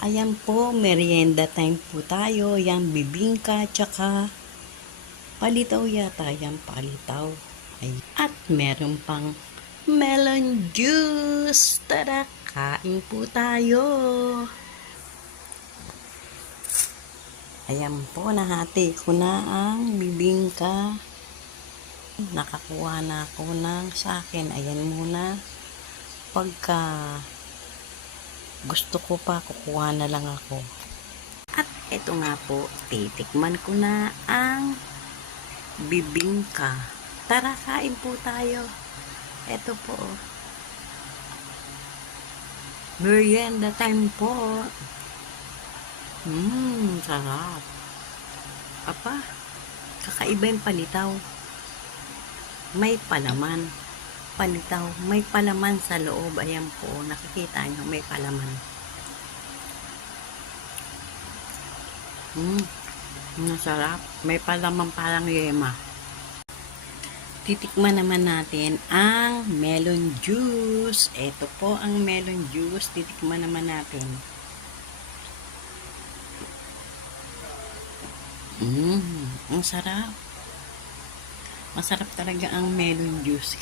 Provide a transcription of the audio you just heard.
Ayan po, merienda time po tayo. Yan, bibingka, tsaka palitaw yata. Yan, palitaw. Ay. At meron pang melon juice. Tara, kain po tayo. Ayan po, nahati ko na ang bibingka. Nakakuha na ako ng sa akin. Ayan muna. Pagka gusto ko pa, kukuha na lang ako. At eto nga po, titikman ko na ang bibingka. Tara, kain po tayo. Eto po. Merienda time po. Sarap. Apa, kakaiba yung palitaw. May palaman. Palitaw, may palaman sa loob. Ayan po, nakikita nyo, may palaman. Masarap. May palaman parang yema. Titikman naman natin ang melon juice. Ito po ang melon juice. Titikman naman natin. Ang sarap. Masarap talaga ang melon juice.